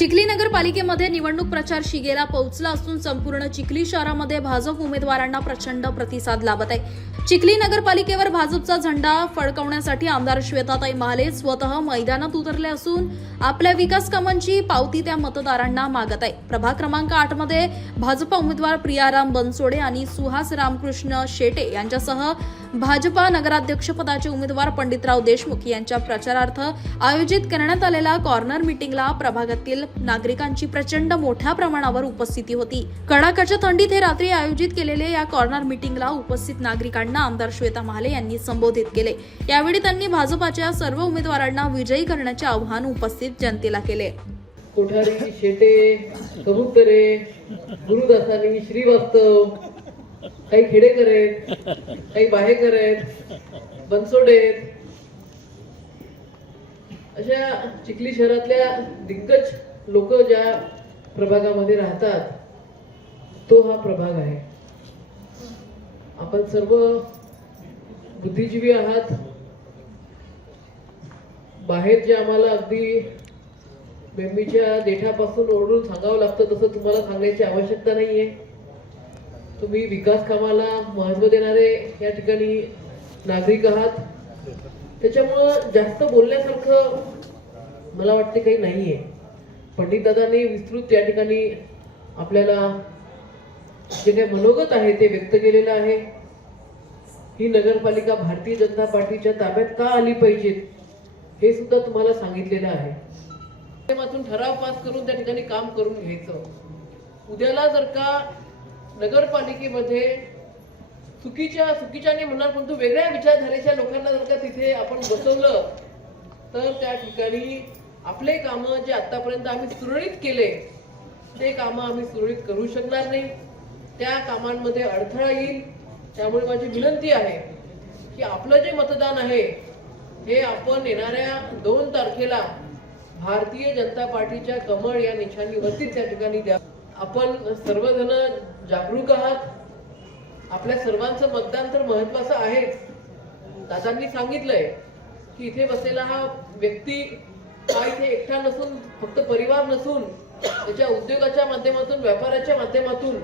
Chikhli नगरपालिकेमध्ये निवडणूक प्रचार शिगेला पोहोचला असून संपूर्ण चिखली शहरामध्ये भाजप उमेदवारांना प्रचंड प्रतिसाद लाभत आहे. चिखली नगरपालिकेवर भाजपचा झेंडा फडकवण्यासाठी आमदार श्वेताताई महाले स्वतः मैदानात उतरले असून आपल्या विकास कामांची पावती त्या मतदारांना मागत आहे. प्रभाग क्रमांक आठमध्ये भाजपा उमेदवार प्रियाराम बनसोडे आणि सुहास रामकृष्ण शेटे यांच्यासह भाजपा नगराध्यक्षपदाचे उमेदवार पंडितराव देशमुख यांच्या प्रचारार्थ आयोजित करण्यात आलेल्या कॉर्नर मीटिंगला प्रभागातील नागरिकांची प्रचंड मोठ्या प्रमाणावर उपस्थिती होती. कडाक्याच्या थंडीत हे रात्री आयोजित केलेल्या या कॉर्नर मीटिंगला उपस्थित नागरिकांना आमदार श्वेता महाले यांनी संबोधित केले. यावेळी त्यांनी भाजपाच्या सर्व उमेदवारांना विजयी करण्याचे आव्हान उपस्थित जनतेला केले. कोठारी शेटे कबुतरे गुरुदासानी श्रीवास्तव काही खेडेकर आहेत काही बाहेकर आहेत बनसोडे अशा चिखली शहरातल्या दिग्गज लोक ज्या प्रभागामध्ये राहतात तो हा प्रभाग आहे. आपण सर्व बुद्धिजीवी आहात. बाहेर जे आम्हाला अगदी बेंबीच्या देठापासून ओरडून सांगावं लागतं तसं तुम्हाला सांगायची आवश्यकता नाहीये. तुम्ही विकास कामाला महत्त्व देणारे या ठिकाणी नागरिक आहात. त्याच्यामुळं जास्त बोलण्यासारखं मला वाटते काही नाहीये. पंडितदादांनी विस्तृत या ठिकाणी आपल्याला जे काही मनोगत आहे ते व्यक्त केलेलं आहे. ही नगरपालिका भारतीय जनता पार्टीच्या ताब्यात का आली पाहिजेत हे सुद्धा तुम्हाला सांगितलेलं आहे. माध्यमातून ठराव पास करून त्या ठिकाणी काम करून घ्यायचं. उद्याला जर का नगरपालिकेमध्ये चुकीच्या चुकीच्या म्हणणार परंतु वेगळ्या विचारधारेच्या लोकांना जर का तिथे आपण बसवलं तर त्या ठिकाणी आपले कामं जे आतापर्यंत आम्ही सुरळीत केले ते कामं आम्ही सुरळीत करू शकणार नाही. त्या कामांमध्ये अडथळा येईल. त्यामुळे माझी विनंती आहे की आपलं जे मतदान आहे हे आपण येणाऱ्या दोन तारखेला भारतीय जनता पार्टीच्या कमळ या निशाणीवरती त्या ठिकाणी द्या. आपण सर्वजण जागरूक आहात. आपल्या सर्वांचं मतदान तर महत्वाचं आहेच. दादांनी सांगितलंय की इथे बसलेला हा व्यक्ती हा इथे एकटा नसून फक्त परिवार नसून त्याच्या उद्योगाच्या माध्यमातून व्यापाराच्या माध्यमातून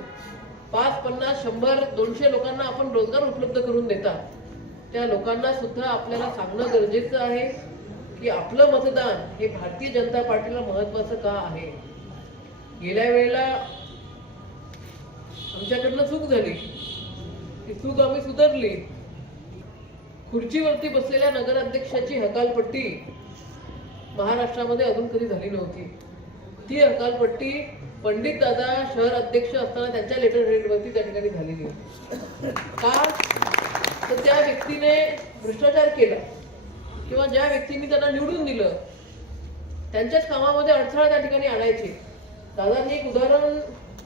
पाच पन्नास शंभर दोनशे लोकांना आपण रोजगार उपलब्ध करून देतात. त्या लोकांना सुद्धा आपल्याला सांगणं गरजेचं आहे की आपलं मतदान हे भारतीय जनता पार्टीला महत्वाचं का आहे? गेल्या वेळेला आमच्याकडनं चूक झाली. ती चूक आम्ही सुधारली. खुर्चीवरती बसलेल्या नगराध्यक्षाची हकालपट्टी महाराष्ट्रामध्ये अजून कधी झाली नव्हती. ती हकालपट्टी पंडित दादा शहर अध्यक्ष असताना त्यांच्या लेटर रेटवरती त्या ठिकाणी झालेली होती. का? तर त्या व्यक्तीने भ्रष्टाचार केला. किंवा ज्या व्यक्तींनी त्यांना निवडून दिलं त्यांच्याच कामामध्ये अडथळा त्या ठिकाणी आणायचे. दादांनी एक उदाहरण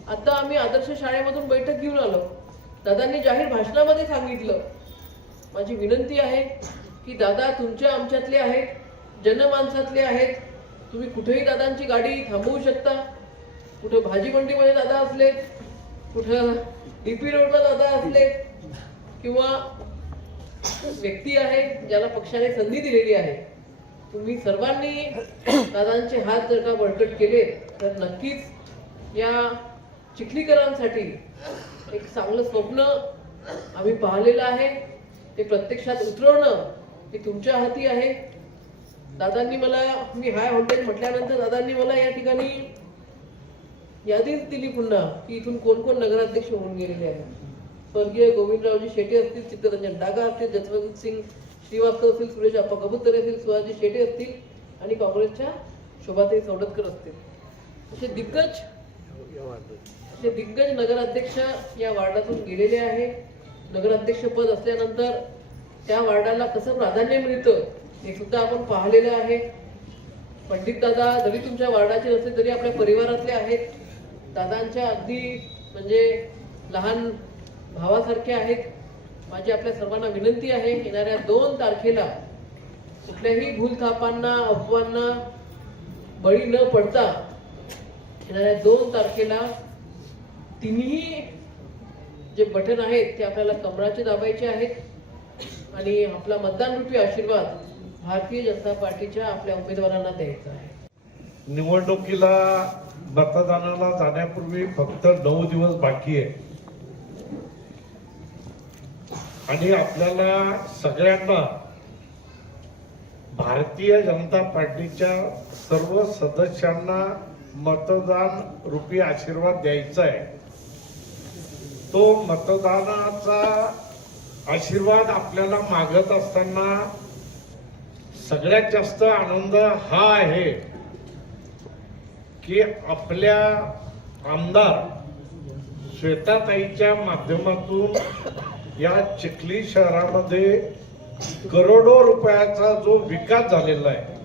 आता आम्ही आदर्श शाळेमधून बैठक घेऊन आलो. दादांनी जाहीर भाषणामध्ये सांगितलं. माझी विनंती आहे की दादा तुमच्या आमच्यातले आहेत. जनमानसातले आहेत. तुम्ही कुठेही दादांची गाडी थांबवू शकता. कुठं भाजी मंडीमध्ये दादा असलेत कुठं डीपी रोडला दादा असलेत किंवा व्यक्ती आहे ज्याला पक्षाने संधी दिलेली आहे. तुम्ही सर्वांनी दादांचे हात जर का बळकट केले तर नक्कीच या चिखलीकरांसाठी एक चांगलं स्वप्न आम्ही पाहिलेलं आहे. ते प्रत्यक्षात उतरवणं हे तुमच्या हाती आहे. दादांनी मला मी हाय हॉटेल म्हटल्यानंतर दादांनी मला या ठिकाणी यादीच दिली पुन्हा की इथून कोण कोण नगराध्यक्ष होऊन गेलेले आहेत. स्वर्गीय गोविंदरावजी शेटे असतील चित्तरंजन डागा असतील जसवंत सिंग श्रीवास्तव असतील सुरेश अप्पा कबूतर असतील सुहाजी शेटे असतील आणि काँग्रेसच्या शोभाताई सवडतकर असतील. असे दिग्गज असे दिग्गज नगराध्यक्ष या वार्डातून गेलेले आहे नगराध्यक्ष पद असल्यानंतर त्या वार्डाला कसं प्राधान्य मिळतं? हे सुद्धा आपण पाहिलेलं आहे. पंडित दादा जरी तुमच्या वार्डाचे नसले तरी आपल्या परिवारातले आहेत. दादांच्या अगदी म्हणजे लहान भावासारखे आहेत. माझी आपल्या सर्वांना विनंती आहे येणाऱ्या दोन तारखेला कुठल्याही भूलथापांना अफवांना बळी न पडता येणाऱ्या दोन तारखेला तिन्ही जे बटन आहेत ते आपल्याला कमराचे दाबायचे आहेत. आणि आपला मतदान रूपी आशीर्वाद भारतीय जनता पार्टीच्या आपल्या उमेदवारांना द्यायचा आहे. निवडणुकीला मतदानाला जाण्यापूर्वी फक्त नऊ दिवस बाकी आहे. आणि आपल्याला सगळ्यांना भारतीय जनता पार्टीच्या सर्व सदस्यांना मतदान रूपी आशीर्वाद द्यायचा आहे. तो मतदानाचा आशीर्वाद आपल्याला मागत असताना सगळ्यात जास्त आनंद हा आहे की आपल्या आमदार श्वेताताईच्या माध्यमातून या चिखली शहरामध्ये करोडो रुपयाचा जो विकास झालेला आहे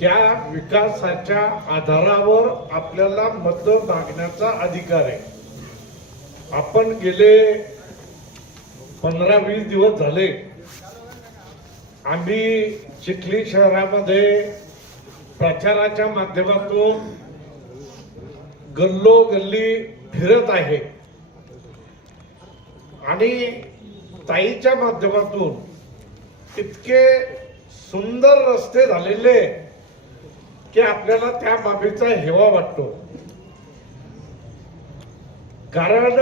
त्या विकासाच्या आधारावर आपल्याला मत मागण्याचा अधिकार आहे. आपण गेले पंधरा वीस दिवस झाले आम्ही चिखली शहरामध्ये प्रचाराच्या माध्यमातून गल्लोगल्ली फिरत आहे. आणि ताईच्या माध्यमातून इतके सुंदर रस्ते झालेले की आपल्याला त्या बाबीचा हेवा वाटतो. कारण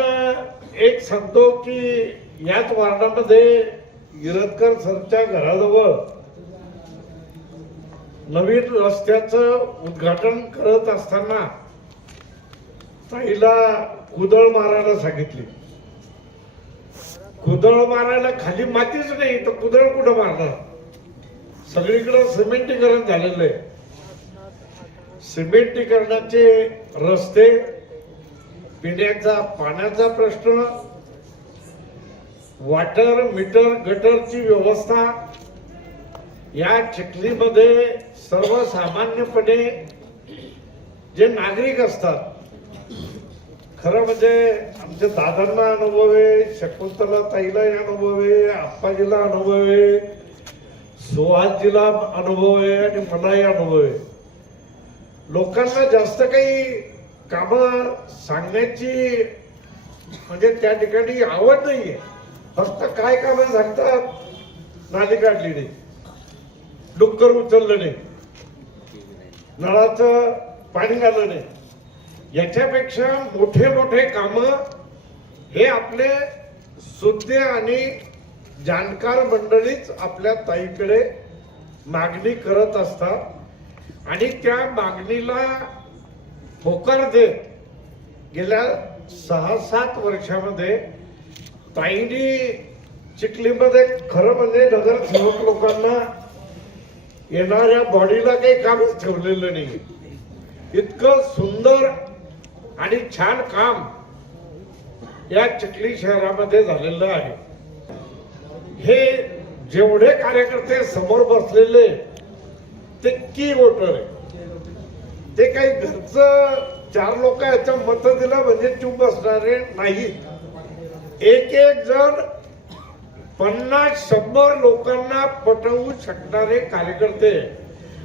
एक सांगतो की याच वार्डामध्ये इरतकर सरच्या घराजवळ नवीन रस्त्याचं उद्घाटन करत असताना ताईला कुदळ मारायला सांगितली. कुदळ मारायला खाली मातीच नाही तर कुदळ कुठं मारणार? सगळीकडे सिमेंटीकरण झालेलं आहे. सिमेंटीकरणाचे रस्ते पिण्याचा पाण्याचा प्रश्न वॉटर मीटर गटरची व्यवस्था या चिखलीमध्ये सर्वसामान्यपणे जे नागरिक असतात खरं म्हणजे आमच्या दादांना अनुभव आहे शकुंतला ताईलाही अनुभव आहे आप्पाजीला अनुभव आहे सुहासजीला अनुभव आहे आणि मलाही अनुभव. आहे लोकांना जास्त काही कामं सांगण्याची म्हणजे त्या ठिकाणी आवड नाही आहे फक्त काय काम सांगतात नाली काढली नाही डुक्कर उचललं नाही. नळाचं पाणी आलं नाही. याच्यापेक्षा मोठे मोठे काम हे आपले सुज्ञ आणि जाणकार मंडळीच आपल्या ताईकडे मागणी करत असतात. आणि त्या मागणीला होकार देत गेल्या सहा सात वर्षामध्ये ताईंनी चिखलीमध्ये खरं म्हणजे नगरसेवक लोकांना येणाऱ्या बॉडीला काही कामच ठेवलेलं नाही इतकं सुंदर आणि छान काम या चिखली शहरामध्ये झालेलं आहे. हे जेवढे कार्यकर्ते समोर बसलेले ते की वोटर आहे ते काही घरचं चार लोक याच्या मत दिलं म्हणजे चूप बसणारे नाहीत. एक एक जण पन्नास शंभर लोकांना पटवू शकणारे कार्यकर्ते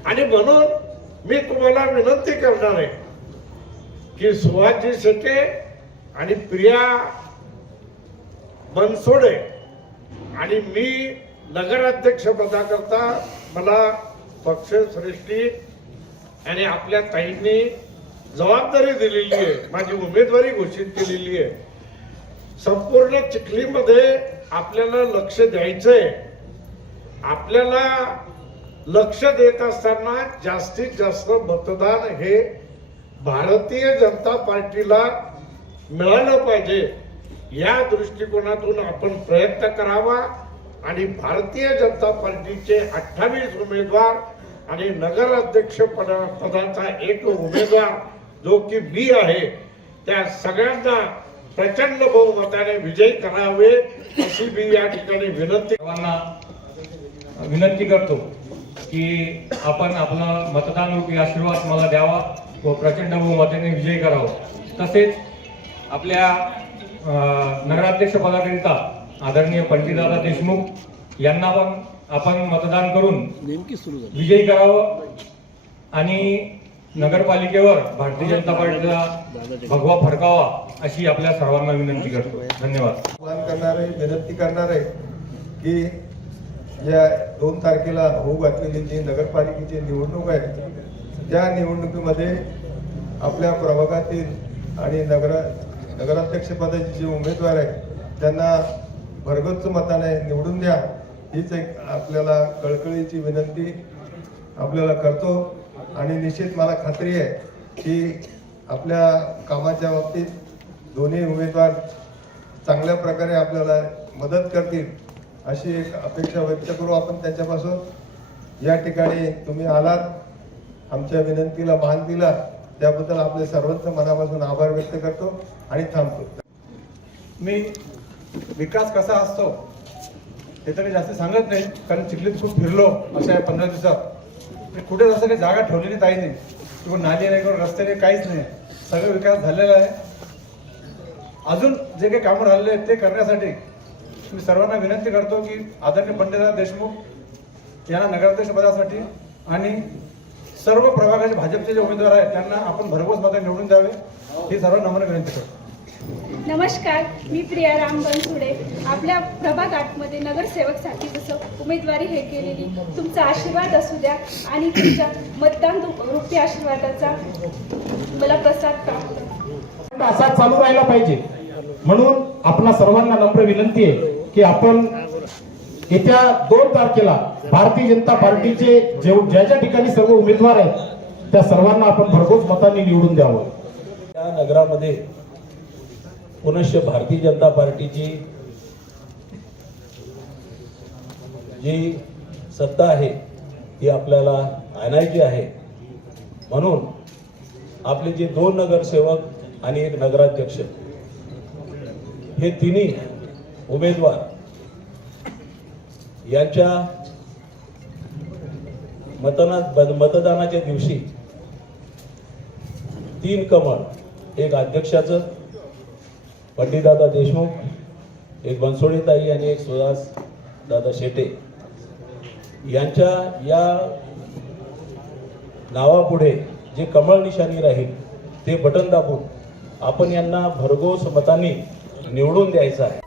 आणि म्हणून मी तुम्हाला विनंती करणार आहे की सुभाषजी शेटे आणि प्रिया बनसोडे आणि मी नगराध्यक्ष पदाकरता मला पक्षश्रेष्ठी आणि आपल्या ताईंनी जबाबदारी दिलेली आहे. माझी उमेदवारी घोषित केलेली आहे. संपूर्ण चिखलीमध्ये आपल्याला लक्ष द्यायचंय. आपल्याला लक्ष देत असताना जास्तीत जास्त मतदान हे भारतीय जनता पार्टीला मिळालं पाहिजे. या दृष्टिकोनातून आपण प्रयत्न करावा आणि भारतीय जनता पार्टीचे अठ्ठावीस उमेदवार आणि नगराध्यक्ष पदा पदाचा एक उमेदवार जो की मी आहे त्या सगळ्यांना प्रचंड बहुमताने विजयी करावे अशी मी या ठिकाणी विनंती सर्वांना विनंती करतो की आपण आपला मतदान रूपी आशीर्वाद मला द्यावा व प्रचंड बहुमताने विजयी करावा. तसेच आपल्या नगराध्यक्ष पदाकरिता आदरणीय पंडितदादा देशमुख यांना पण आपण मतदान करून विजयी करावं. आणि नगरपालिकेवर भारतीय जनता पार्टीचा भगवा फडकावा अशी आपल्या सर्वांना विनंती करतो. धन्यवाद. आवाहन करणार आहे विनंती करणार आहे की या दोन तारखेला होऊ घातलेली जी नगरपालिकेची निवडणूक आहे त्या निवडणुकीमध्ये आपल्या प्रभागातील आणि नगर नगराध्यक्षपदाचे जे उमेदवार आहेत त्यांना भरगच्च मताने निवडून द्या. हीच एक आपल्याला कळकळीची विनंती आपल्याला करतो. आणि निश्चित मला खात्री आहे की आपल्या कामाच्या बाबतीत दोन्ही उमेदवार चांगल्या प्रकारे आपल्याला मदत करतील अशी एक अपेक्षा व्यक्त करू आपण त्याच्यापासून. या ठिकाणी तुम्ही आलात आमच्या विनंतीला मान दिला त्याबद्दल आपले सर्वच मनापासून आभार व्यक्त करतो आणि थांबतो. मी विकास कसा असतो हे तरी जास्त सांगत नाही कारण चिखलीत खूप फिरलो अशा पंधरा दिवसात. कुठेच असं काही जागा ठेवलेली ताई नाही. किंवा नाली नाही किंवा रस्ते नाही काहीच नाही. सगळं विकास झालेला आहे. अजून जे काही कामं राहिलेले आहेत ते करण्यासाठी मी सर्वांना विनंती करतो की आदरणीय पंडितराव देशमुख यांना नगराध्यक्ष पदासाठी आणि सर्व प्रभागाचे भाजपचे जे उमेदवार आहेत त्यांना आपण भरघोस मतं निवडून द्यावे. ही सर्व नम्र विनंती करतो. नमस्कार मी प्रिया राम बनसुडे. आपल्या प्रभाग आठमध्ये नगरसेवकसाठी जसं उमेदवारी हे केलेली तुमचा आशीर्वाद असू द्या आणि तुमच्या मतदान रूपी आशीर्वादाचा मला प्रसाद प्राप्त. असा चालू राहायला पाहिजे. म्हणून आपणा सर्वांना नम्र विनंती आहे की आपण येत्या दोन तारखेला भारतीय जनता पार्टीचे जे ज्या ज्या ठिकाणी सर्व उमेदवार आहेत त्या सर्वांना आपण भरघोस मतांनी निवडून द्यावं. या नगरामध्ये पुनश्च भारतीय जनता पार्टीची जी सत्ता आहे ती आपल्याला आणायची आहे. म्हणून आपले जे दोन नगरसेवक आणि एक नगराध्यक्ष हे तिन्ही उमेदवार यांच्या मतना मतदानाच्या दिवशी तीन कमळ एक अध्यक्षाचं पंडितदादा देशमुख एक बनसोडीताई आणि एक सुहास दादा शेटे. यांच्या या नावापुढे जे कमळ निशाणी राहील ते बटन दाबून आपण यांना भरघोस मतांनी निवडून द्यायचं आहे.